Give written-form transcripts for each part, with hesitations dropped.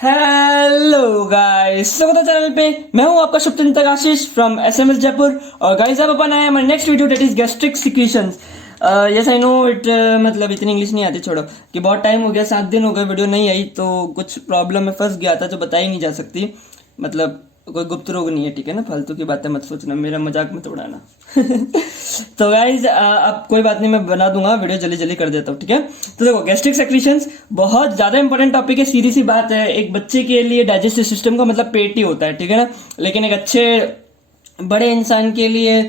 Hello guys, स्वागत है channel पे। मैं हूं आपका शुभचिंतक आशीष फ्रॉम एसएमएस जयपुर। और गाइस अब अपन आए हमारे next video, that is gastric secretions. Yes I know it, मतलब इतनी इंग्लिश नहीं आती, छोड़ो कि बहुत टाइम हो गया, 7 दिन हो गए वीडियो नहीं आई, तो कुछ प्रॉब्लम में फंस गया था जो बताई नहीं जा सकती। मतलब कोई गुप्त रोग नहीं है, ठीक है ना, फालतू की बातें मत सोचना, मेरा मजाक मत उड़ाना। तो गाइज अब कोई बात नहीं, मैं बना दूंगा वीडियो, जल्दी जल्दी कर देता हूँ, ठीक है। तो देखो, गैस्ट्रिक सेक्रीशंस बहुत ज्यादा इंपॉर्टेंट टॉपिक है, सीधी सी बात है। एक बच्चे के लिए डाइजेस्टिव सिस्टम का मतलब पेट ही होता है, ठीक है ना, लेकिन एक अच्छे बड़े इंसान के लिए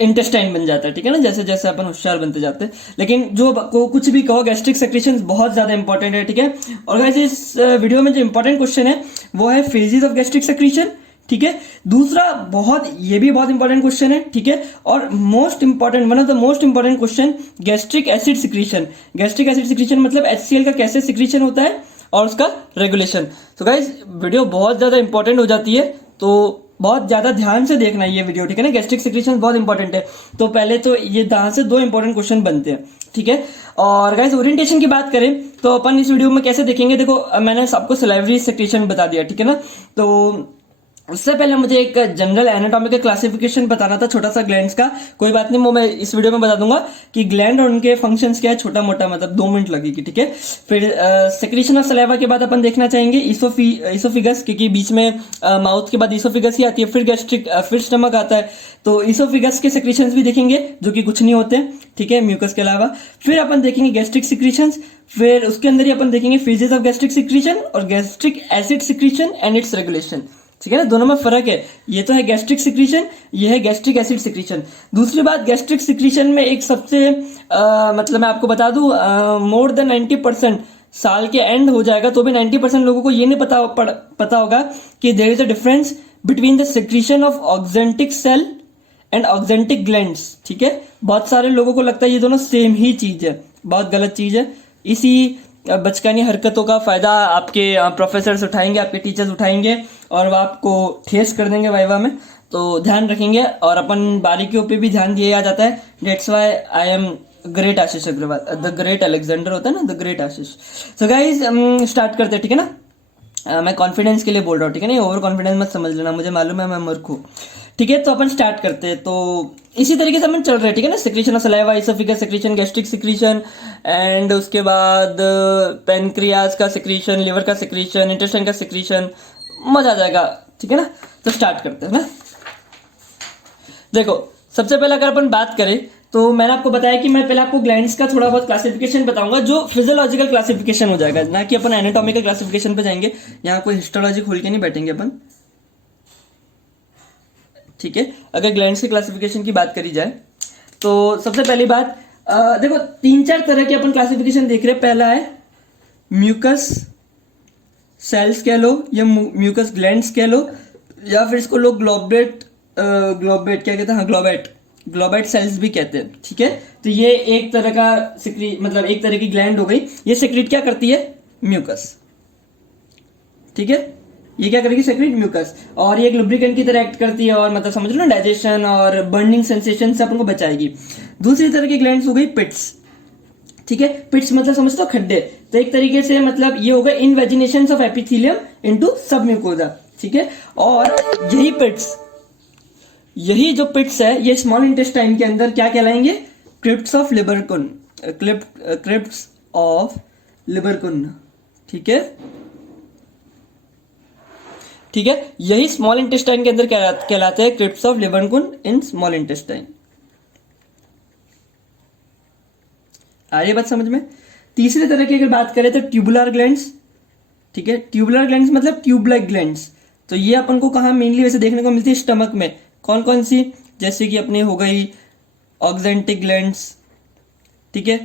इंटेस्टाइन बन जाता है, ठीक है ना, जैसे जैसे अपन होशियार बनते जाते हैं। लेकिन जो को कुछ भी कहो, गैस्ट्रिक सेक्रीशन बहुत ज्यादा इंपॉर्टेंट है, ठीक है। और गाइस इस वीडियो में जो इंपॉर्टेंट क्वेश्चन है वो है फेजेस ऑफ गैस्ट्रिक सेक्रीशन, ठीक है। दूसरा ये भी बहुत इंपॉर्टेंट क्वेश्चन है, ठीक है। और most important, one of the most important question, gastric acid secretion. Gastric acid secretion मतलब HCl का कैसे सिक्रीशन होता है और उसका रेगुलेशन। तो गाइस वीडियो बहुत ज्यादा इंपॉर्टेंट हो जाती है, तो बहुत ज्यादा ध्यान से देखना है ये वीडियो, ठीक है ना। गैस्ट्रिक सिक्रीशन बहुत इंपॉर्टेंट है। तो पहले तो ये यहाँ से 2 इंपॉर्टेंट क्वेश्चन बनते हैं, ठीक है। और गाइस ओरिएंटेशन की बात करें तो अपन इस वीडियो में कैसे देखेंगे, देखो मैंने सबको सलाइवरी सेक्रीशन बता दिया, ठीक है ना। तो उससे पहले मुझे एक जनरल एनाटॉमिकल क्लासिफिकेशन बताना था छोटा सा ग्लैंड्स का। कोई बात नहीं, वो मैं इस वीडियो में बता दूंगा कि ग्लैंड और उनके फंक्शंस क्या है, छोटा मोटा, मतलब 2 मिनट लगेगी, ठीक है। फिर सेक्रीशन ऑफ सलाइवा के बाद अपन देखना चाहेंगे इसोफिगस, क्योंकि बीच में माउथ के बाद इसोफिगस ही आती है, फिर गैस्ट्रिक, फिर स्टमक आता है। तो इसोफिगस के सेक्रीशंस भी देखेंगे जो कि कुछ नहीं होते, ठीक है, म्यूकस के अलावा। फिर अपन देखेंगे गैस्ट्रिक सिक्रीशंस, फिर उसके अंदर ही अपन देखेंगे फेजेस ऑफ गैस्ट्रिक सिक्रीशन और gastric acid secretion and it's regulation, ठीक है ना। दोनों में फर्क है, ये तो है गैस्ट्रिक सिक्रीशन, ये है गैस्ट्रिक एसिड सिक्रीशन। दूसरी बात, गैस्ट्रिक सिक्रीशन में एक सबसे मतलब मैं आपको बता दूं, मोर देन 90% साल के एंड हो जाएगा तो भी 90% लोगों को ये नहीं पता होगा कि there is a difference between the secretion of oxyntic cell and oxyntic glands, ठीक है। बहुत सारे लोगों को लगता है ये दोनों सेम ही चीज है, बहुत गलत चीज है। इसी बचकानी हरकतों का फायदा आपके प्रोफेसर्स उठाएंगे, आपके टीचर्स उठाएंगे और वो आपको ठेस कर देंगे वाइवा में, तो ध्यान रखेंगे। और अपन बारीकियों पे भी ध्यान दिया जाता है, that's why I am great Ashish Agarwal, the great Alexander होता है ना, the great Ashish. So guys start करते हैं, ठीक है ना। मैं कॉन्फिडेंस के लिए बोल रहा हूँ, ठीक है ना, ओवर कॉन्फिडेंस मत समझ लेना, मुझे मालूम है मैं मूर्ख हूँ, ठीक है। तो अपन स्टार्ट करते हैं। तो इसी तरीके से अपन चल रहे हैं, ठीक है ना। Secretion of saliva, oesophagus secretion, gastric secretion, and उसके बाद पेनक्रियाज का सिक्रीशन, लिवर का सिक्रीशन, इंटेस्टाइन का सिक्रीशन, मजा आ जाएगा, ठीक है ना। तो स्टार्ट करते हैं ना। देखो सबसे पहले अगर अपन बात करें तो मैंने आपको बताया कि मैं पहले आपको ग्लैंड्स का थोड़ा बहुत क्लासिफिकेशन बताऊंगा, जो फिजियोलॉजिकल क्लासिफिकेशन हो जाएगा, ना कि अपन एनाटॉमिकल क्लासिफिकेशन पे जाएंगे। यहाँ कोई हिस्टोलॉजी खोल के नहीं बैठेंगे अपन, ठीक है। अगर ग्लैंड्स की क्लासिफिकेशन की बात करी जाए तो सबसे पहली बात, देखो 3-4 तरह के अपन क्लासिफिकेशन देख रहे हैं। पहला है म्यूकस सेल्स कह लो, या म्यूकस ग्लैंड्स कह लो, या फिर इसको लोग ग्लोबेट क्या कहते हैं, हाँ ग्लोबेट सेल्स भी कहते हैं, ठीक है। तो ये एक तरह का मतलब एक तरह की ग्लैंड हो गई, ये सेक्रेट क्या करती है, म्यूकस, ठीक है। ये क्या करेगी, सेक्रेट म्यूकस, और ये एक लुब्रिकेंट की तरह एक्ट करती है, और मतलब समझ लो ना, डाइजेशन और बर्निंग सेंसेशन से अपन को बचाएगी। दूसरी तरह की ग्लैंड्स हो गई पिट्स, ठीक है। पिट्स मतलब समझ लो खड्डे, तो एक तरीके से मतलब ये होगा इनवेजिनेशन ऑफ एपिथेलियम इनटू सब म्यूकोजा, ठीक है। और यही जो पिट्स है, ये स्मॉल इंटेस्टाइन के अंदर क्या कहलाएंगे, क्रिप्ट्स ऑफ लिबरकुन, क्रिप्ट्स ऑफ लिबरकुन, ठीक है, ठीक है। यही स्मॉल इंटेस्टाइन के अंदर कहलाते हैं crypts of Lieberkuhn in small intestine. आ रही बात समझ में। तीसरे तरह की अगर बात करें तो ट्यूबुलर ग्लैंड्स, ठीक है। ट्यूबुलर ग्लैंड्स मतलब ट्यूब लाइक ग्लैंड्स, तो ये अपन को कहाँ मेनली वैसे देखने को मिलती है, स्टमक में। कौन कौन सी, जैसे कि अपने हो गई ऑक्जेंटिक ग्लैंड्स, ठीक है,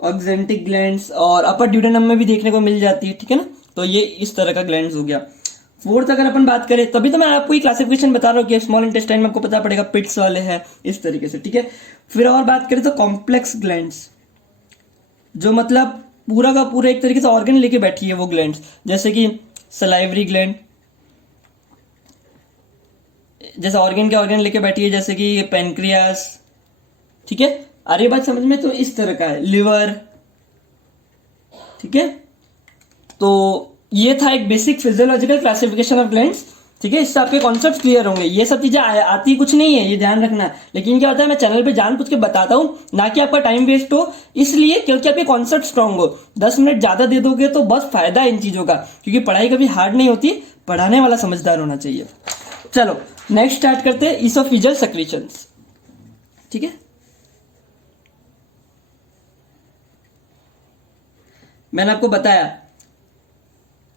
ऑक्जेंटिक ग्लैंड्स, और अपर ड्यूडेनम में भी देखने को मिल जाती है, ठीक है ना। तो ये इस तरह का ग्लैंड्स हो गया। फोर्थ अगर अपन बात करें, तभी तो मैं आपको ये क्लासिफिकेशन बता रहा हूँ कि स्मॉल इंटेस्टाइन में आपको पता पड़ेगा पिट्स वाले हैं, इस तरीके से, ठीक है। फिर और बात करें तो कॉम्प्लेक्स ग्लैंड्स, जो मतलब पूरा का पूरा एक तरीके से ऑर्गन लेके बैठी है वो ग्लैंड्स, जैसे कि सलाइवरी ग्लैंड, जैसे ऑर्गन के ऑर्गन लेके बैठी है, जैसे कि पेनक्रियास, ठीक है। अरे बात समझ में, तो इस तरह का है लिवर, ठीक है। तो ये था एक basic physiological classification of glands. ठीक है, इससे आपके कॉन्सेप्ट क्लियर होंगे। ये सब चीजें आती कुछ नहीं है, ये ध्यान रखना। लेकिन क्या होता है, मैं चैनल पे जानबूझ के बताता हूँ, ना कि आपका टाइम वेस्ट हो, इसलिए क्योंकि आपके कॉन्सेप्ट स्ट्रांग हो। 10 मिनट ज्यादा दे दोगे तो बहुत फायदा है इन चीजों का, क्योंकि पढ़ाई कभी हार्ड नहीं होती, पढ़ाने वाला समझदार होना चाहिए। चलो नेक्स्ट स्टार्ट करते हैं, ईसोफेजियल सेक्रीशंस। ठीक है, मैंने आपको बताया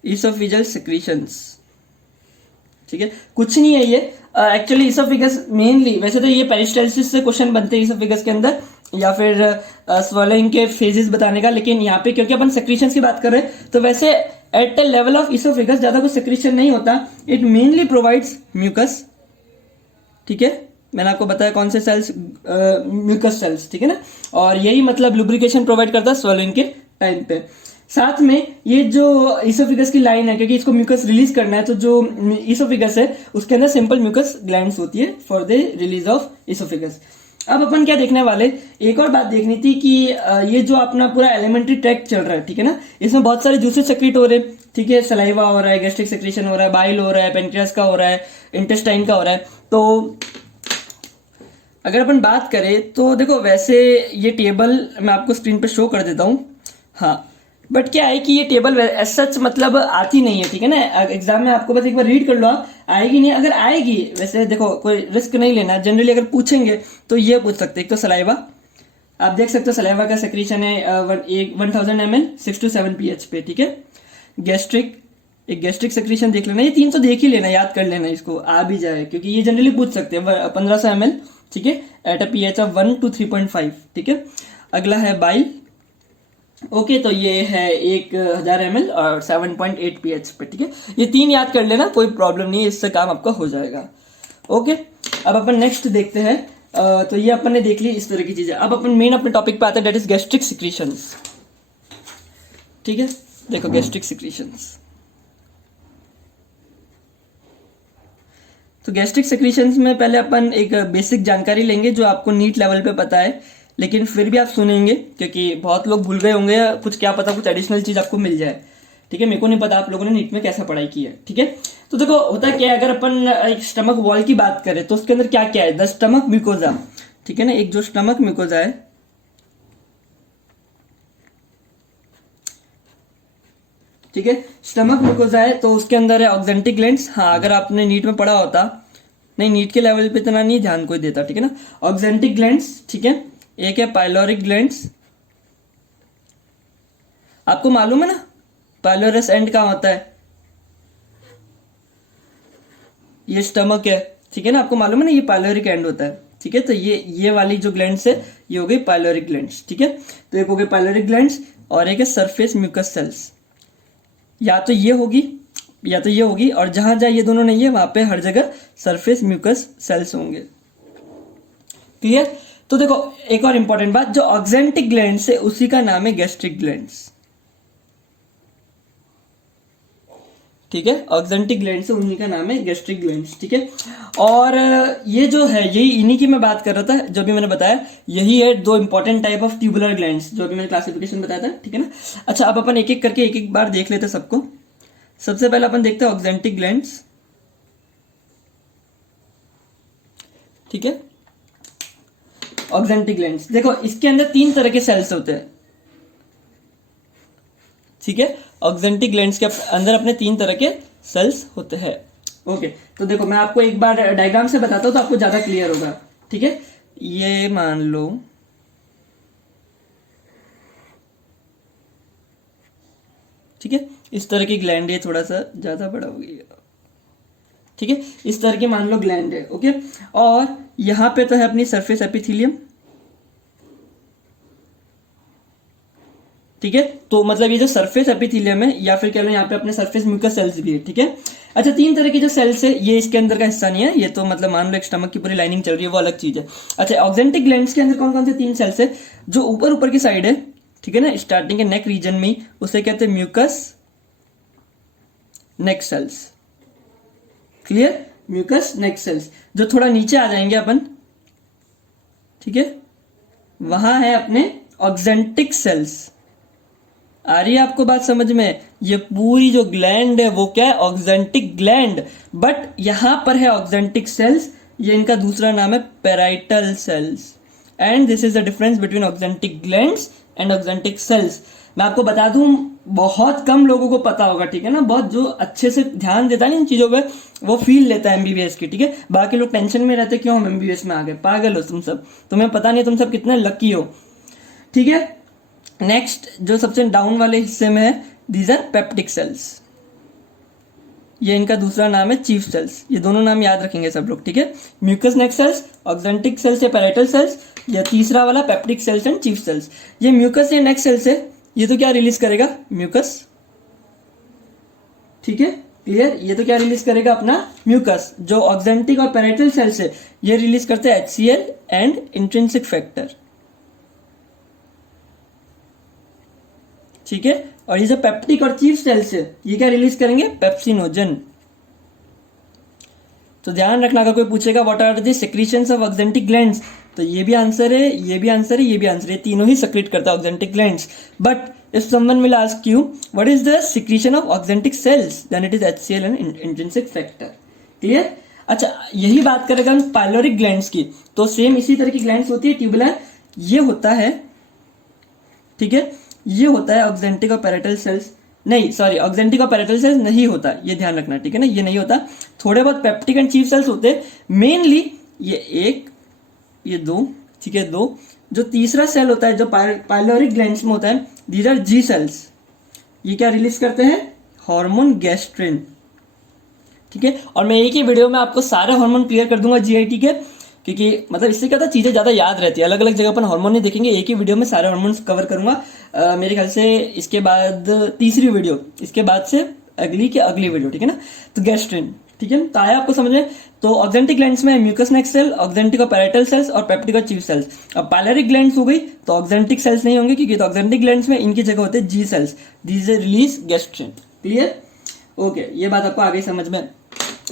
ईसोफेजियल सेक्रीशंस। ठीक है, कुछ नहीं है ये एक्चुअली। ईसोफेगस मेनली, वैसे तो ये पेरिस्टाल्सिस से क्वेश्चन बनते हैं ईसोफेगस के अंदर, या फिर स्वेलिंग के फेजेस बताने का। लेकिन यहाँ पे क्योंकि अपन सेक्रीशंस की बात कर रहे हैं, तो वैसे at the level of oesophagus ज्यादा कुछ सेक्रीशन नहीं होता। It mainly provides mucus. ठीक है, मैंने आपको बताया कौन से सेल्स, म्यूकस सेल्स। ठीक है ना, और यही मतलब लुब्रिकेशन प्रोवाइड करता है स्वेलिंग के टाइम पे। साथ में ये जो ईसोफेगस की लाइन है, क्योंकि इसको म्यूकस रिलीज करना है, तो जो ईसोफेगस है उसके अंदर सिंपल म्यूकस ग्लैंड्स होती है for the release of oesophagus. अब अपन क्या देखने वाले, एक और बात देखनी थी कि ये जो अपना पूरा एलिमेंट्री ट्रैक्ट चल रहा है, ठीक है ना, इसमें बहुत सारे जूसेस सेक्रेट हो रहे हैं। ठीक है, सलाइवा हो रहा है, गैस्ट्रिक सेक्रेशन हो रहा है, बाइल हो रहा है, पेनक्रियास का हो रहा है, इंटेस्टाइन का हो रहा है। तो अगर अपन बात करें तो देखो, वैसे ये टेबल मैं आपको स्क्रीन पे शो कर देता हूं। हाँ, बट क्या है कि ये टेबल एज सच मतलब आती नहीं है। ठीक है ना, एग्जाम में आपको बस एक बार रीड कर लो, आप आएगी नहीं। अगर आएगी, वैसे देखो कोई रिस्क नहीं लेना, जनरली अगर पूछेंगे तो ये पूछ सकते हैं। एक तो सलाइवा, आप देख सकते हो सलाइवा का सेक्रीशन है 1000 ml 6 to 7 pH पे। ठीक है, गैस्ट्रिक, एक गैस्ट्रिक सेक्रीशन देख लेना, ये 3 तो देख ही लेना, याद कर लेना, इसको आ भी जाए, क्योंकि ये जनरली पूछ सकते हैं 1500 ml। ठीक है, at a pH of 1 to 3.5। ठीक है, अगला है बाइल। ओके, तो ये है 1000 ml और 7.8 pH पे। ठीक है, ये 3 याद कर लेना, कोई प्रॉब्लम नहीं है, इससे काम आपका हो जाएगा। ओके, अब अपन नेक्स्ट देखते हैं। तो ये अपन ने देख ली इस तरह की चीजें। अब अपन मेन अपने टॉपिक पे आते हैं, डेट इज गैस्ट्रिक सिक्रीशंस। ठीक है, देखो गैस्ट्रिक सिक्रीशंस। तो गैस्ट्रिक सेक्रीशंस में पहले अपन एक बेसिक जानकारी लेंगे जो आपको नीट लेवल पे पता है, लेकिन फिर भी आप सुनेंगे क्योंकि बहुत लोग भूल गए होंगे, कुछ क्या पता कुछ एडिशनल चीज आपको मिल जाए। ठीक है, मेरे को नहीं पता आप लोगों ने नीट में कैसा पढ़ाई की है। ठीक है, तो देखो होता क्या है, अगर अपन एक स्टमक वॉल की बात करें तो उसके अंदर क्या क्या है, द स्टमक म्यूकोजा। ठीक है ना, एक जो स्टमक म्यूकोजा है, ठीक है, स्टमक म्यूकोजा है, तो उसके अंदर है ऑक्जेंटिक ग्लैंड्स। हाँ, अगर आपने नीट में पढ़ा होता, नहीं नीट के लेवल पे इतना नहीं ध्यान कोई देता। ठीक है ना, ऑक्जेंटिक ग्लैंड्स। ठीक है, एक है पाइलोरिक ग्लैंड्स। आपको मालूम है ना पाइलोरस एंड कहां होता है, ये स्टमक है। ठीक है ना, आपको मालूम है ना ये पाइलोरिक एंड होता है। ठीक है, तो ये वाली जो ग्लैंड्स है ये हो गई पाइलोरिक ग्लैंड्स। ठीक है, तो एक हो गई पाइलोरिक ग्लैंड्स और एक है सरफेस म्यूकस सेल्स। या तो ये होगी या तो ये होगी, और जहां जहां ये दोनों नहीं है वहां पे हर जगह सरफेस म्यूकस सेल्स होंगे। क्लियर? तो देखो एक और इंपॉर्टेंट बात, जो ऑक्जेंटिक ग्लैंड्स है उसी का नाम है गैस्ट्रिक ग्लैंड्स। ठीक है, ऑक्जेंटिक ग्लैंड्स है उन्हीं का नाम है गैस्ट्रिक ग्लैंड्स। ठीक है, और ये जो है यही इन्हीं की मैं बात कर रहा था, जो भी मैंने बताया यही है दो important type of tubular glands जो अभी मैंने क्लासिफिकेशन बताया था। ठीक है ना, अच्छा अब अपन एक एक करके एक एक बार देख लेते हैं सबको। सबसे पहले अपन देखते हैं ऑक्जेंटिक ग्लैंड्स। ठीक है, ऑक्जेंटिक ग्लैंड्स देखो इसके अंदर 3 तरह के सेल्स होते हैं। ठीक है, ऑक्जेंटिक ग्लैंड्स के अंदर अपने 3 तरह के सेल्स होते हैं। ओके, तो देखो मैं आपको एक बार डायग्राम से बताता हूं तो आपको ज्यादा क्लियर होगा। ठीक है, ये मान लो ठीक है, इस तरह की ग्लैंड है, थोड़ा सा ज्यादा बड़ा हो गया। ठीक है, इस तरह की मान लो ग्लैंड है। ओके, और यहां पे तो है अपनी सरफेस एपिथेलियम। ठीक है, तो मतलब ये जो सरफेस एपिथेलियम है या फिर कह लो यहाँ पे अपने सरफेस म्यूकस सेल्स भी है। ठीक है, अच्छा 3 तरह की जो सेल्स है ये इसके अंदर का हिस्सा नहीं है, ये तो मतलब मान लो एक स्टमक की पूरी लाइनिंग चल रही है, वो अलग चीज है। अच्छा, ऑक्जेंटिक ग्लैंड्स के अंदर कौन कौन से 3 सेल्स है, जो ऊपर ऊपर की साइड है। ठीक है ना, स्टार्टिंग के नेक रीजन में, उसे कहते हैं mucus neck sales. Clear, mucus neck sales. जो थोड़ा नीचे आ जाएंगे अपन, ठीक है, वहां है अपने ऑक्जेंटिक सेल्स। आ रही है आपको बात समझ में? ये पूरी जो ग्लैंड है वो क्या है? Oxyntic gland. बट यहां पर है ऑक्जेंटिक सेल्स, ये इनका दूसरा नाम है parietal cells. And this is the difference between oxyntic glands and oxyntic cells. मैं आपको बता दूं, बहुत कम लोगों को पता होगा, ठीक है ना? बहुत जो अच्छे से ध्यान देता है ना इन चीजों पे, वो फील लेता है एमबीबीएस की, ठीक है? बाकी लोग टेंशन में रहते क्यों हम एमबीबीएस में आ गए। पागल हो तुम सब, तुम्हें पता नहीं तुम सब कितने लकी हो, ठीक है? नेक्स्ट जो सबसे डाउन वाले हिस्से में है, दीज आर पेप्टिक सेल्स। ये इनका दूसरा नाम है चीफ सेल्स। ये दोनों नाम याद रखेंगे सब लोग, ठीक है? Mucus neck cells, oxyntic cells या पैराइटल सेल्स, या तीसरा वाला peptic cells and chief cells. ये म्यूकस या नेक सेल्स है, ये तो क्या रिलीज करेगा? म्यूकस, ठीक है? क्लियर? ये तो क्या रिलीज करेगा? अपना म्यूकस। जो ऑक्जेंटिक और पैराइटल सेल्स है ये रिलीज करते हैं HCl एंड इंट्रिंसिक फैक्टर, ठीक है? और ये जो पेप्टिक और चीफ सेल्स है ये क्या रिलीज करेंगे? पेप्सिनोजन। तो ध्यान रखना, अगर कोई पूछेगा what are the secretions of oxyntic glands, तो ये भी आंसर है, ये भी आंसर है, ये भी आंसर है। तीनों ही सेक्रेट करता है oxyntic glands. But if someone will ask you what is the secretion of oxyntic cells, then it is HCl and intrinsic factor. Clear? अच्छा, यही बात करेगा हम पाइलोरिक ग्लैंड्स की, तो सेम इसी तरह की ग्लैंड्स होती है ट्यूबुलर। ये होता है, ठीक है, ये होता है ऑक्जेंटिक और पैराइटल सेल्स। नहीं सॉरी, ऑक्जेंटिक और पैराइटल सेल्स नहीं होता, ये ध्यान रखना, ठीक है ना? ये नहीं होता। थोड़े बहुत पेप्टिक एंड चीफ सेल्स होते हैं। मेनली ये एक, ये दो, ठीक है, दो। जो तीसरा सेल होता है जो पाइलोरिक ग्लैंड्स में होता है, दीज आर जी सेल्स। ये क्या रिलीज करते हैं? हार्मोन गैस्ट्रिन, ठीक है? और मैं एक ही वीडियो में आपको सारे हार्मोन क्लियर कर दूंगा GIT के, क्योंकि मतलब इससे क्या था, चीजें ज्यादा याद रहती है। अलग अलग जगह पर हार्मोन नहीं देखेंगे, एक ही वीडियो में सारे हार्मोन्स कवर करूंगा। मेरे ख्याल से इसके बाद तीसरी वीडियो, इसके बाद से अगली की अगली वीडियो, ठीक है ना? तो गैस्ट्रिन, ठीक है? तो आया आपको समझ में? तो ऑक्जेंटिक ग्लैंड्स में म्यूकस नेक सेल, ऑक्जेंटिक और पैराइटल सेल्स और पेप्टिक और चीफ सेल्स। अब पाइलोरिक ग्लैंड्स हो गई तो ऑक्जेंटिक सेल्स नहीं होंगे, क्योंकि तो ऑक्जेंटिक ग्लैंड्स में इनकी जगह होते हैं G cells. These release gastrin. Clear? Okay, ये बात आपको आगे समझ में।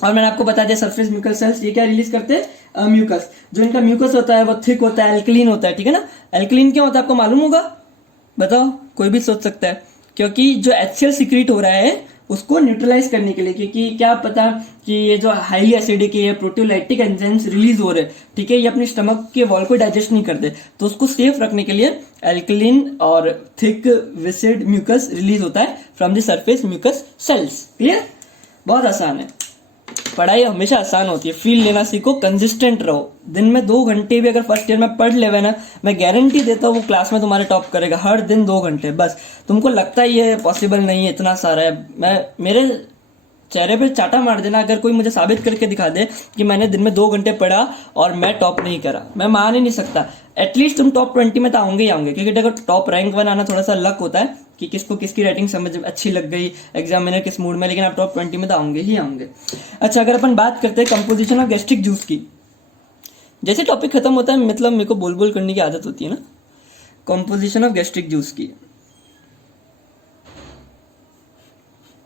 और मैंने आपको बता दिया सरफेस म्यूकस सेल्स ये क्या रिलीज करते हैं? म्यूकस। जो इनका म्यूकस होता है वो थिक होता है, एल्कलीन होता है, ठीक है ना? एल्कलीन क्या होता है आपको मालूम होगा? बताओ, कोई भी सोच सकता है। क्योंकि जो HCl सीक्रेट हो रहा है उसको न्यूट्रलाइज करने के लिए, क्योंकि क्या पता कि ये जो हाईली एसिडिक है प्रोटियोलाइटिक एंजाइम्स रिलीज हो रहे हैं, ठीक है, ये अपनी स्टमक के वॉल को डाइजेस्ट नहीं करते, तो उसको सेफ रखने के लिए एल्कलीन और थिक विसिड म्यूकस रिलीज होता है from the surface mucus cells. Clear? बहुत आसान है, पढ़ाई हमेशा आसान होती है। फील लेना सीखो, कंसिस्टेंट रहो। दिन में 2 घंटे भी अगर फर्स्ट ईयर में पढ़ लेवे ना, मैं गारंटी देता हूँ वो क्लास में तुम्हारे टॉप करेगा। हर दिन 2 घंटे बस। तुमको लगता है ये पॉसिबल नहीं है, इतना सारा है, मैं मेरे चेहरे पे चाटा मार देना अगर कोई मुझे साबित करके दिखा दे कि मैंने दिन में 2 घंटे पढ़ा और मैं टॉप नहीं करा। मैं मान ही नहीं सकता। एटलीस्ट तुम टॉप 20 में तो आओगे ही आओगे, क्योंकि अगर टॉप रैंक 1 आना थोड़ा सा लक होता है कि किसको किसकी राइटिंग समझ अच्छी लग गई, एग्जामिनर किस मूड में, लेकिन आप टॉप 20 में तो आओगे ही आओगे। अच्छा, अगर अपन बात करते हैं कंपोजिशन ऑफ गैस्ट्रिक जूस की, जैसे टॉपिक खत्म होता है मतलब मेरे को बोल बोल करने की आदत होती है ना। कंपोजिशन ऑफ गैस्ट्रिक जूस की,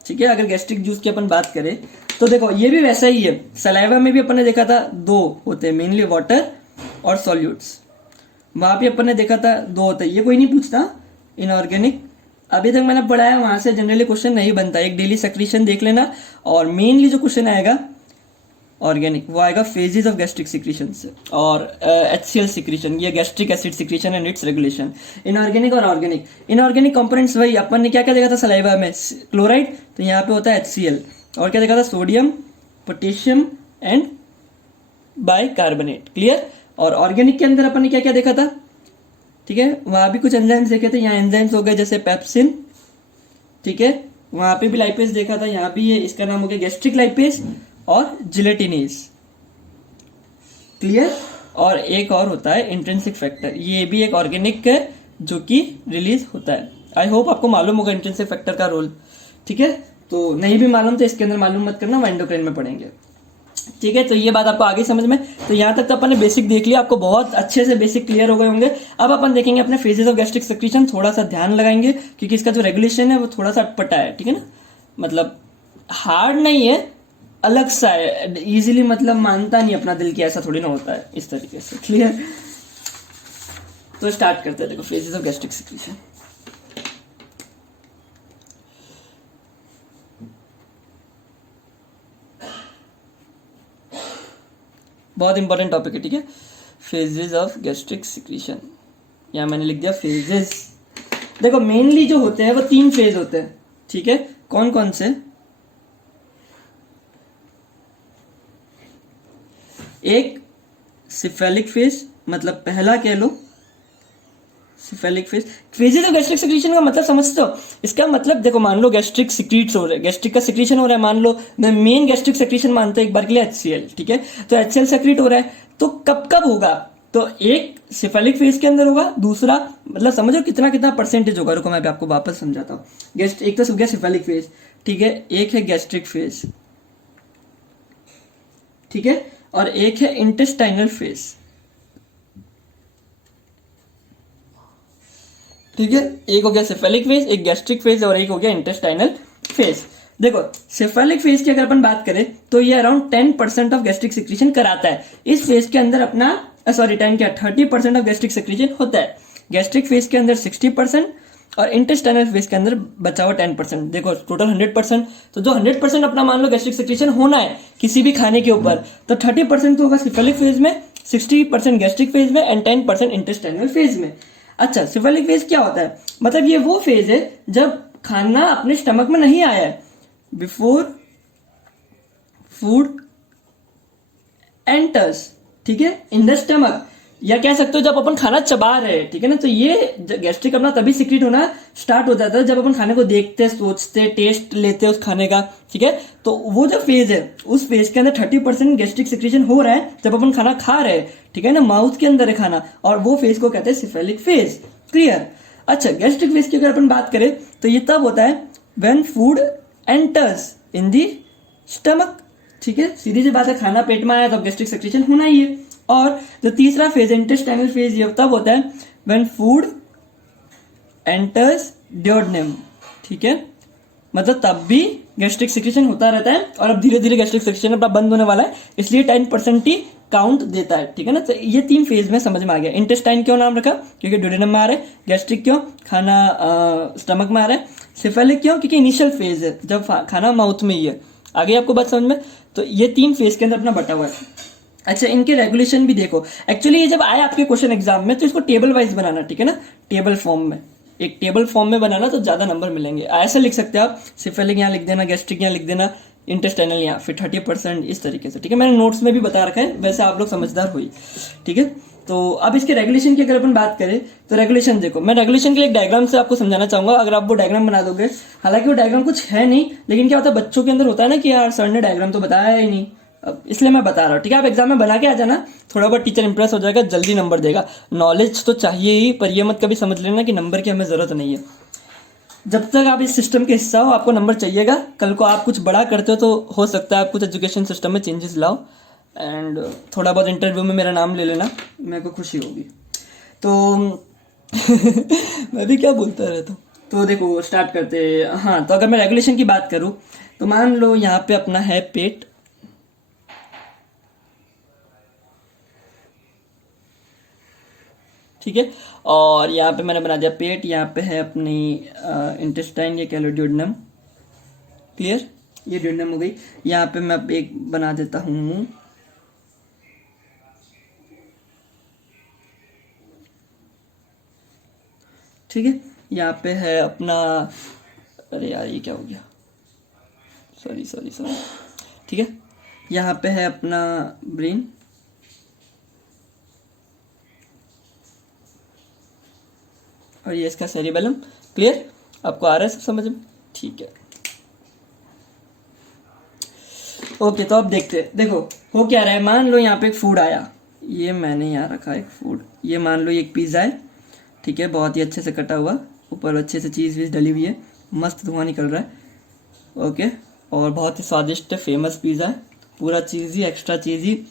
ठीक है, अगर गैस्ट्रिक जूस की अपन बात करें तो देखो ये भी वैसा ही है। सलाइवा में भी अपन ने देखा था 2 होते हैं, मेनली वाटर और सॉल्यूट्स। वहां भी अपन ने देखा था 2 होते हैं, ये कोई नहीं पूछता। इनऑर्गेनिक अभी तक मैंने पढ़ा है, वहां से जनरली क्वेश्चन नहीं बनता। एक डेली सेक्रीशन देख लेना, और मेनली जो क्वेश्चन आएगा ऑर्गेनिक वो आएगा फेजेस ऑफ गैस्ट्रिक सिक्रीशन से, और HCl सिक्रीशन, ये gastric acid secretion and it's regulation. Inorganic और ऑर्गेनिक, इनऑर्गेनिक कंपोनेंट्स वही अपन ने क्या क्या देखा था सलाइवा में, क्लोराइड, तो यहाँ पे होता है HCl, और क्या देखा था sodium, potassium and bicarbonate. Clear? और ऑर्गेनिक के अंदर अपन ने क्या क्या देखा था, ठीक है, वहां भी कुछ एंजाइम्स देखे थे। यहाँ एंजाइम्स हो गए जैसे पेप्सिन, ठीक है, वहां पे भी लाइपेज देखा था, यहाँ भी ये इसका नाम हो गया गैस्ट्रिक लाइपेज और जिलेटिनेज। क्लियर? और एक और होता है इंट्रिंसिक फैक्टर, ये भी एक ऑर्गेनिक है जो कि रिलीज होता है। आई होप आपको मालूम होगा इंट्रिंसिक फैक्टर का रोल, ठीक है? तो नहीं भी मालूम तो इसके अंदर मालूम मत करना, एंडोक्राइन में पढ़ेंगे, ठीक है? तो ये बात आपको आगे समझ में। तो यहाँ तक तो अपन ने बेसिक देख लिया, आपको बहुत अच्छे से बेसिक क्लियर हो गए होंगे। अब अपन देखेंगे अपने फेजेस ऑफ गैस्ट्रिक सेक्रीशन, थोड़ा सा ध्यान लगाएंगे क्योंकि इसका जो रेगुलेशन है वो थोड़ा सा अटपटा है, ठीक है ना? मतलब हार्ड नहीं है, अलग सा है, इजीली मतलब मानता नहीं अपना दिल की, ऐसा थोड़ी ना होता है, इस तरीके से। क्लियर? तो स्टार्ट करते हैं। देखो फेजेस ऑफ गैस्ट्रिक सेक्रीशन, बहुत इंपॉर्टेंट टॉपिक है, ठीक है। फेजेस ऑफ गैस्ट्रिक सिक्रीशन, यहाँ मैंने लिख दिया फेजेस। देखो मेनली जो होते हैं वो 3 फेज होते हैं, ठीक है। कौन कौन से? एक सिफेलिक फेज, मतलब पहला कह लो cephalic phase. Phases of gastric secretion का मतलब समझते हो? इसका मतलब देखो, मान लो गैस्ट्रिक सिक्रीट्स हो रहे हैं, गैस्ट्रिक का सिक्रीशन हो रहा है, मान लो मेन गैस्ट्रिक सिक्रीशन मानते हैं एक बार के लिए HCl, ठीक है। तो HCl सिक्रीट हो रहा है, तो कब कब होगा? तो एक सिफेलिक फेज के अंदर होगा, दूसरा मतलब समझो कितना कितना परसेंटेज होगा। रुको मैं भी आपको वापस समझाता हूँ। एक तो हो गया सिफेलिक फेज, ठीक है, एक है गैस्ट्रिक फेज, ठीक है, और एक है इंटेस्टाइनल फेज, ठीक है। एक हो गया सिफेलिक फेज, एक गैस्ट्रिक फेज, और एक हो गया इंटेस्टाइनल फेज। देखो सिफेलिक फेज की अगर अपन बात करें तो ये अराउंड 10% ऑफ गैस्ट्रिक सिक्रीशन कराता है। इस फेज के अंदर अपना 30% ऑफ गैस्ट्रिक सिक्रीशन होता है। गैस्ट्रिक फेज के अंदर 60% और इंटेस्टाइनल फेज के अंदर बचा हुआ 10%। देखो टोटल 100%, तो जो 100% अपना मान लो गैस्ट्रिक सिक्रीशन होना है किसी भी खाने के ऊपर, तो 30% तो होगा सिफेलिक फेज में, 60% गैस्ट्रिक फेज में एंड 10% इंटेस्टाइनल फेज में। अच्छा, सिफेलिक फेज क्या होता है? मतलब ये वो फेज है जब खाना अपने स्टमक में नहीं आया है, बिफोर फूड एंटर्स, ठीक है, इन द स्टमक, या कह सकते हो जब अपन खाना चबा रहे हैं, ठीक है ना। तो ये गैस्ट्रिक अपना तभी सिक्रीट होना स्टार्ट हो जाता है जब अपन खाने को देखते हैं, सोचते, टेस्ट लेते हैं उस खाने का, ठीक है। तो वो जो फेज है, उस फेज के अंदर 30% गैस्ट्रिक सिक्रीशन हो रहा है जब अपन खाना खा रहे हैं, ठीक है ना, माउथ के अंदर है खाना, और वो फेज को कहते हैं सिफेलिक फेज। क्लियर? अच्छा, गैस्ट्रिक फेज की अगर अपन बात करें तो ये तब होता है when food enters in the stomach, ठीक है। सीधी सी बात है, खाना पेट में आया तो गैस्ट्रिक सिक्रीशन होना ही है। और जो तीसरा फेज इंटेस्टाइनल फेज, ये तब होता है व्हेन फूड एंटर्स ड्यूडेनम, ठीक है, मतलब तब भी गैस्ट्रिक सिक्रीशन होता रहता है। और अब धीरे धीरे गैस्ट्रिक सिक्रीशन अपना बंद होने वाला है, इसलिए 10% ही काउंट देता है, ठीक है ना। तो ये 3 फेज में समझ में आ गया। इंटेस्टाइन क्यों नाम रखा? क्योंकि ड्यूडेनम में आ रहा है। गैस्ट्रिक क्यों? खाना स्टमक में आ रहा है। सिफेलिक क्यों? क्योंकि इनिशियल फेज है जब खाना माउथ में ही है। आगे आपको बात समझ में? तो ये 3 फेज के अंदर अपना बटा हुआ है। अच्छा, इनके रेगुलेशन भी देखो। एक्चुअली ये जब आए आपके क्वेश्चन एग्जाम में तो इसको टेबल वाइज बनाना, ठीक है ना, टेबल फॉर्म में, एक टेबल फॉर्म में बनाना तो ज्यादा नंबर मिलेंगे। ऐसे लिख सकते हो आप, सिफेलिक यहाँ लिख देना, गैस्ट्रिक यहाँ लिख देना, इंटेस्टाइनल यहाँ, फिर 30% इस तरीके से, ठीक है। मैंने नोट्स में भी बता रखा है, वैसे आप लोग समझदार हुई, ठीक है। तो अब इसके रेगुलेशन की अगर अपन बात करें तो रेगुलेशन देखो, मैं रेगुलेशन के लिए एक डायग्राम से आपको समझाना चाहूंगा। अगर आप वो डायग्राम बना दोगे, हालांकि वो डायग्राम कुछ है नहीं, लेकिन क्या होता है बच्चों के अंदर होता है ना कि यार सर ने डायग्राम तो बताया ही नहीं, अब इसलिए मैं बता रहा हूँ, ठीक है। आप एग्जाम में बना के आ जाना, थोड़ा बहुत टीचर इंप्रेस हो जाएगा, जल्दी नंबर देगा। नॉलेज तो चाहिए ही, पर ये मत कभी समझ लेना कि नंबर की हमें जरूरत नहीं है। जब तक आप इस सिस्टम के हिस्सा हो आपको नंबर चाहिएगा। कल को आप कुछ बड़ा करते हो तो हो सकता है आप कुछ एजुकेशन सिस्टम में चेंजेस लाओ, एंड थोड़ा बहुत इंटरव्यू में मेरा नाम ले लेना, मेरे को खुशी होगी। तो मैं भी क्या बोलता रहता हूँ। तो देखो स्टार्ट करते हैं। हाँ, तो अगर मैं रेगुलेशन की बात करूँ तो मान लो यहाँ पे अपना है पेट, ठीक है, और यहाँ पे मैंने बना दिया पेट, यहाँ पे है अपनी इंटेस्टाइन, ये कह लो ड्यूडेनम। क्लियर? ये ड्यूडेनम हो गई। यहाँ पे मैं एक बना देता हूँ, ठीक है। यहाँ पे है अपना, अरे यार ये क्या हो गया, सॉरी सॉरी सॉरी, ठीक है। यहाँ पे है अपना ब्रेन, और ये इसका सेरिबेलम। क्लियर? आपको आ रहा है सब समझ में? ठीक है, ओके। तो अब देखते हैं, देखो हो क्या रहा है। मान लो यहाँ पे एक फूड आया, ये मैंने यहाँ रखा है एक फूड, ये मान लो एक पिज़्ज़ा है, ठीक है, बहुत ही अच्छे से कटा हुआ, ऊपर अच्छे से चीज़ वीज़ डली हुई है, मस्त धुआं निकल रहा है, ओके, और बहुत ही स्वादिष्ट फेमस पिज़्ज़ा है, पूरा चीज़ी एक्स्ट्रा चीज़ी,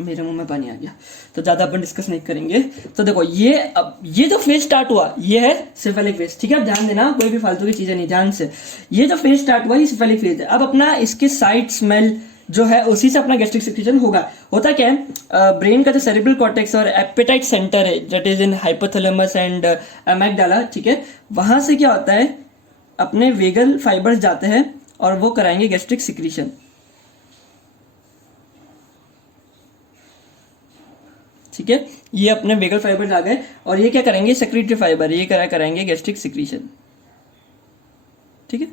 मेरे मुंह में पानी आ गया। तो ज़्यादा अपन डिस्कस नहीं करेंगे। तो देखो ये अब ये जो फेज स्टार्ट हुआ ये है सिफेलिक फेज, ठीक है। अब ध्यान देना, कोई भी फालतू की चीज़ें नहीं, ध्यान से। ये जो फेज स्टार्ट हुआ ये सिफेलिक फेज है। अब अपना इसके साइड स्मेल जो है उसी से अपना गैस्ट्रिक सिक्रीशन होगा। होता क्या है, ब्रेन का जो सेरेब्रल कॉर्टेक्स और एपेटाइट सेंटर है that is in hypothalamus and amygdala, ठीक है, वहां से क्या होता है अपने वेगल फाइबर्स जाते हैं और वो कराएंगे गैस्ट्रिक सिक्रीशन। ठीक है, ये अपने वेगल फाइबर्स आ गए और ये क्या करेंगे, सेक्रेटरी फाइबर, ये कराएंगे गैस्ट्रिक सिक्रीशन। ठीक है,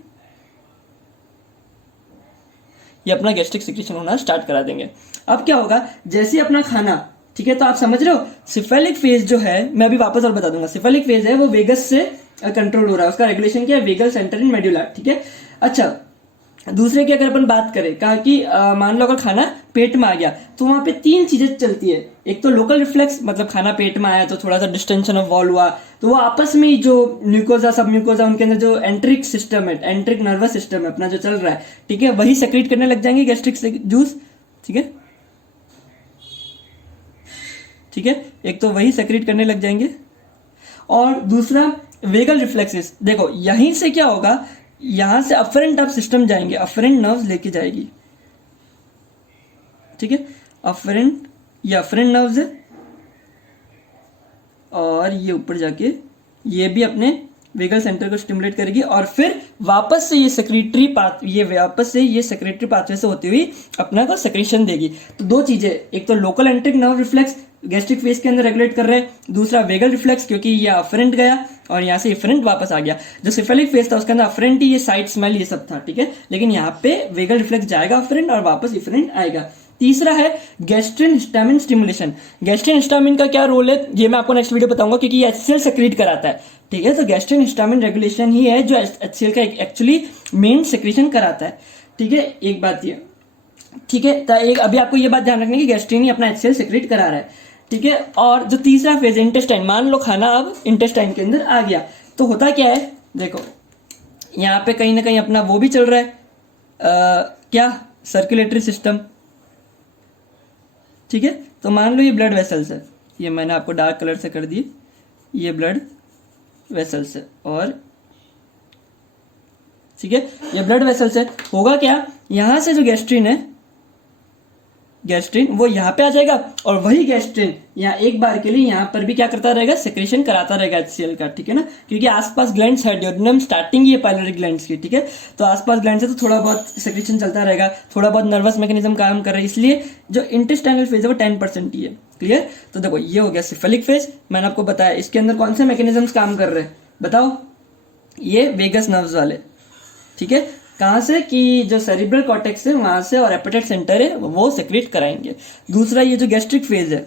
ये अपना गैस्ट्रिक सिक्रीशन होना स्टार्ट करा देंगे। अब क्या होगा, जैसे अपना खाना, ठीक है, तो आप समझ रहे हो सिफेलिक फेज जो है, मैं अभी वापस और बता दूंगा, सिफेलिक फेज है वो वेगस से कंट्रोल हो रहा है, उसका रेगुलेशन क्या है, वेगल सेंटर इन मेडुला। ठीक है, अच्छा दूसरे की अगर अपन बात करें, कहा कि मान लो अगर खाना पेट में आ गया तो वहां पे 3 चीजें चलती है। एक तो लोकल रिफ्लेक्स, मतलब खाना पेट में आया तो थोड़ा सा डिस्टेंशन ऑफ वॉल हुआ, तो वो आपस में ही जो म्यूकोजा सब म्यूकोजा उनके अंदर जो एंट्रिक सिस्टम है, एंट्रिक नर्वस सिस्टम है अपना जो चल रहा है, ठीक है, वही सेक्रेट करने लग जाएंगे गैस्ट्रिक जूस। ठीक है, ठीक है, एक तो वही सेक्रेट करने लग जाएंगे और दूसरा वेगल रिफ्लेक्सेस। देखो यहीं से क्या होगा, यहां से अफरेंट आप सिस्टम जाएंगे, अफरेंट नर्व्स लेके जाएगी। ठीक है, अफरेंट, ये अफरेंट नर्व्स है और ये ऊपर जाके ये भी अपने वेगल सेंटर को स्टिमुलेट करेगी और फिर वापस से ये सेक्रेटरी पाथ, ये वापस से ये सेक्रेटरी पाथवे से होती हुई अपना को सेक्रेशन देगी। तो 2 चीजें, एक तो local एंट्रिक nerve reflex gastric phase के अंदर रेगुलेट कर रहे हैं, दूसरा वेगल रिफ्लेक्स क्योंकि ये अफरेंट गया और यहाँ से इफरेंट वापस आ गया। जो सिफेलिक फेज था उसके अंदर अफरेंट ही ये साइड स्मेल ये सब था। ठीक है, लेकिन यहाँ पे वेगल रिफ्लेक्स जाएगा अफरेंट और वापस इफरेंट आएगा। तीसरा है gastrin histamine stimulation. Gastrin histamine का क्या रोल है ये मैं आपको नेक्स्ट वीडियो बताऊंगा, क्योंकि ये एचसीएल सेक्रेट कराता है। ठीक है, तो गैस्ट्रिन हिस्टामिन रेगुलेशन ही है जो एचसीएल का एक्चुअली मेन सेक्रेशन कराता है। ठीक है, एक बात ये, ठीक है, तो एक अभी आपको ये बात ध्यान रखनी है कि गैस्ट्रिन ही अपना एचसीएल सेक्रेट करा रहा है। ठीक है, और जो तीसरा फेज है इंटेस्टाइन, मान लो खाना अब इंटेस्टाइन के अंदर आ गया तो होता क्या है, देखो यहाँ पे कहीं ना कहीं अपना वो भी चल रहा है, क्या, सर्कुलेटरी सिस्टम। ठीक है, तो मान लो ये ब्लड वेसल्स है, ये मैंने आपको डार्क कलर से कर दिए, ये ब्लड वेसल्स है और ठीक है ये ब्लड वेसल्स है। होगा क्या, यहां से जो गैस्ट्रिन है, गैस्ट्रिन वो यहाँ पे आ जाएगा और वही गैस्ट्रिन यहाँ एक बार के लिए यहाँ पर भी क्या करता रहेगा, सेक्रेशन कराता रहेगा एचसीएल का। ठीक है ना, क्योंकि आसपास ग्लैंड्स है, ड्यूडेनम स्टार्टिंग ये पाइलोरी ग्लैंड्स की। ठीक है, तो आसपास ग्लैंड्स है तो थोड़ा बहुत सेक्रेशन चलता रहेगा, थोड़ा बहुत नर्वस मैकेनिज्म काम कर रहा है, इसलिए जो इंटेस्टाइनल फेज है वो 10% ही है। क्लियर, तो देखो ये हो गया सिफेलिक फेज, मैंने आपको बताया इसके अंदर कौन से मैकेनिज्म काम कर रहे हैं बताओ, ये वेगस नर्व्स वाले। ठीक है, कहां से कि जो सेरिब्रल कॉर्टेक्स है वहां से और एपेटाइट सेंटर है वो सेक्रेट कराएंगे। दूसरा ये जो गैस्ट्रिक फेज है,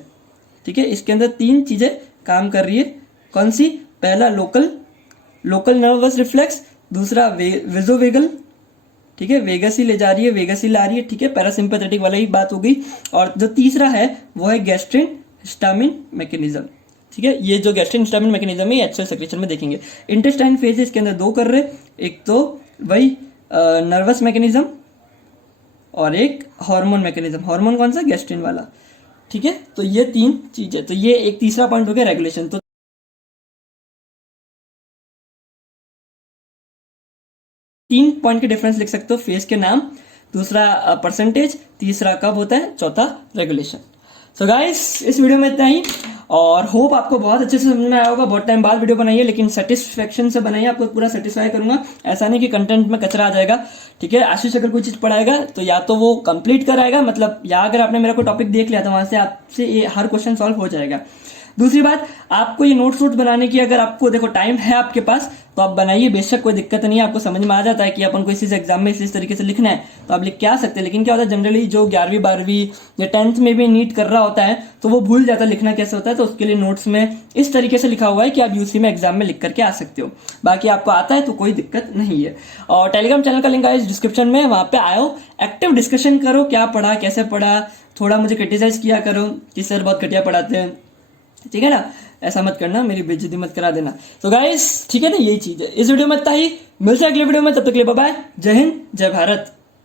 ठीक है, इसके अंदर 3 चीजें काम कर रही है, कौन सी, पहला लोकल नर्वस रिफ्लेक्स, दूसरा विजोवेगल, ठीक है, वेगस ही ले जा रही है, वेगस ही ला रही है। ठीक है, पैरासिम्पैथेटिक वाला ही बात हो गई। और जो तीसरा है वो है गैस्ट्रिन हिस्टामिन मैकेनिज्म। ठीक है, ये जो गैस्ट्रिन हिस्टामिन मैकेनिज्म है एचसीएल सेक्रेशन में देखेंगे। इंटेस्टाइन फेज इसके अंदर 2 कर रहे, एक तो वही नर्वस मैकेनिज्म और एक हार्मोन मैकेनिज्म। हार्मोन कौन सा, गैस्ट्रिन वाला। ठीक है, तो ये 3 चीजें, तो ये एक तीसरा पॉइंट हो गया रेगुलेशन। तो 3 पॉइंट के डिफरेंस लिख सकते हो, फेज के नाम, दूसरा परसेंटेज, तीसरा कब होता है, चौथा रेगुलेशन। सो गाइस इस वीडियो में इतना ही और होप आपको बहुत अच्छे से समझ में आया होगा। बहुत टाइम बाद वीडियो बनाई है लेकिन सेटिस्फेक्शन से बनाई है, आपको पूरा सेटिस्फाई करूंगा, ऐसा नहीं कि कंटेंट में कचरा आ जाएगा। ठीक है, आशीष अगर कोई चीज पढ़ाएगा तो या तो वो कंप्लीट कराएगा, मतलब या अगर आपने मेरा कोई टॉपिक देख लिया तो वहां से आपसे ये हर क्वेश्चन सॉल्व हो जाएगा। दूसरी बात, आपको ये नोट्स बनाने की अगर आपको देखो टाइम है आपके पास तो आप बनाइए, बेशक कोई दिक्कत नहीं है, आपको समझ में आ जाता है कि अपन को इस एग्जाम में इस तरीके से लिखना है तो आप लिख के आ सकते हैं। लेकिन क्या होता है जनरली जो 11वीं 12वीं या 10th में भी नीट कर रहा होता है तो वो भूल जाता है लिखना कैसे होता है, तो उसके लिए नोट्स में इस तरीके से लिखा हुआ है कि आप यूसी में एग्जाम में लिख करके आ सकते हो। बाकी आपको आता है तो कोई दिक्कत नहीं है। और टेलीग्राम चैनल का लिंक है डिस्क्रिप्शन में, वहां पे आओ, एक्टिव डिस्कशन करो, क्या पढ़ा कैसे पढ़ा, थोड़ा मुझे क्रिटिसाइज किया करो कि सर बहुत घटिया पढ़ाते हैं। ठीक है ना, ऐसा मत करना, मेरी बेइज्जती मत करा देना। तो गाइस ठीक है ना, यही चीज है। इस वीडियो में इतना ही, मिलते हैं अगले वीडियो में, तब तक के लिए बाय बाय, जय हिंद जय भारत।